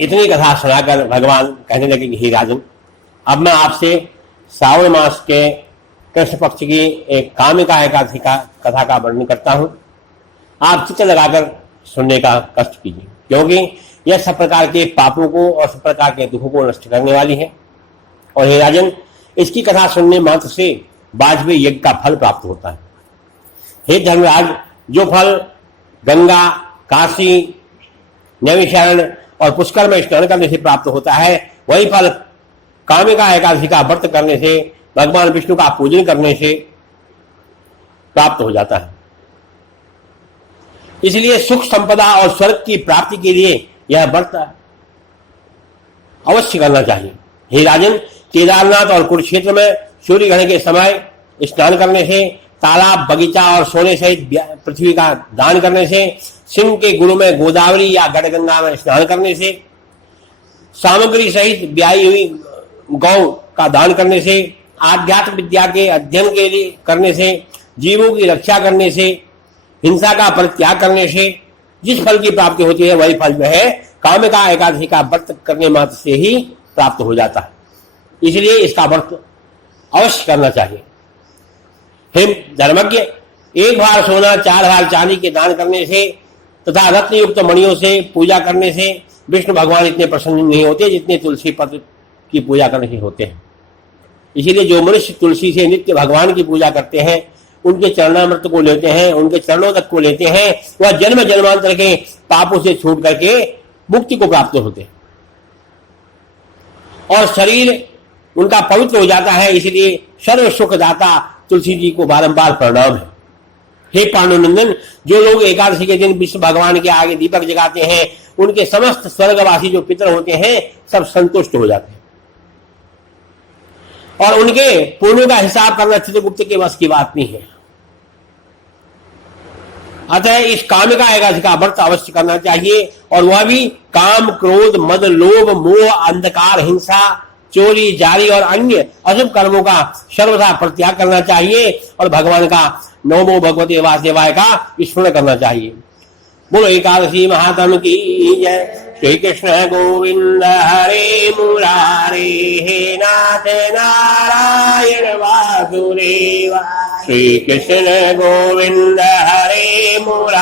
इतनी कथा सुनाकर भगवान कहने लगे कि हे राजन, अब मैं आपसे श्रावण मास के कृष्ण पक्ष की एक कामिका एकादशी का कथा का वर्णन करता हूं। आप चित्त लगाकर सुनने का कष्ट कीजिए, क्योंकि यह सब प्रकार के पापों को और सब प्रकार के दुखों को नष्ट करने वाली है। और हे राजन, इसकी कथा सुनने मात्र से वाजपेयी यज्ञ का फल प्राप्त होता है। हे धर्मराज, जो फल गंगा, काशी, नैमिषारण्य और पुष्कर में स्नान करने से प्राप्त होता है, वही फल कामिका एकादशी का व्रत करने से, भगवान विष्णु का पूजन करने से प्राप्त हो जाता है। इसलिए सुख संपदा और स्वर्ग की प्राप्ति के लिए यह व्रत अवश्य करना चाहिए। हे राजन, केदारनाथ और कुरुक्षेत्र में सूर्य ग्रहण के समय स्नान करने से, तालाब, बगीचा और सोने सहित पृथ्वी का दान करने से, सिंह के गुरु में गोदावरी या गढ़गंगा में स्नान करने से, सामग्री सहित ब्याई हुई गौ का दान करने से, आध्यात्म विद्या के अध्ययन के लिए करने से, जीवों की रक्षा करने से, हिंसा का परित्याग करने से जिस फल की प्राप्ति होती है, वही फल जो है कामिका एकादशी का व्रत करने मात्र से ही प्राप्त हो जाता है। इसलिए इसका व्रत अवश्य करना चाहिए। हे धर्मज्ञ, एक बार सोना 4 बार चांदी के दान करने से तथा रत्न युक्त मणियों से पूजा करने से विष्णु भगवान इतने प्रसन्न नहीं होते जितने तुलसी पत्र की पूजा करने से होते हैं। इसीलिए जो मनुष्य तुलसी से नित्य भगवान की पूजा करते हैं, उनके चरणामृत को लेते हैं, उनके चरणों तक को लेते हैं, वह जन्म जन्मांतर के पापों से छूट करके मुक्ति को प्राप्त होते हैं और शरीर उनका पवित्र हो जाता है। इसलिए सर्व सुखदाता तुलसी जी को बारंबार प्रणाम है। हे पांडुनंदन, जो लोग एकादशी के दिन विष्णु भगवान के आगे दीपक जगाते हैं, उनके समस्त स्वर्गवासी जो पितर होते हैं सब संतुष्ट हो जाते हैं और उनके पुण्यों का हिसाब करना चित्रगुप्त के वश की बात नहीं है। अतः इस कामिका एकादशी का व्रत अवश्य करना चाहिए, और वह भी काम, क्रोध, मद, लोभ, मोह, अंधकार, हिंसा, चोरी, जारी और अन्य अशुभ कर्मों का सर्वथा परित्याग करना चाहिए और भगवान का नमो भगवते वासुदेवाय का स्मरण करना चाहिए। बोलो एकादशी महात्म की जय। श्री कृष्ण गोविंद हरे मुरारे, हे नाथ नारायण वासुदेवा। श्री कृष्ण गोविंद हरे मुरारे।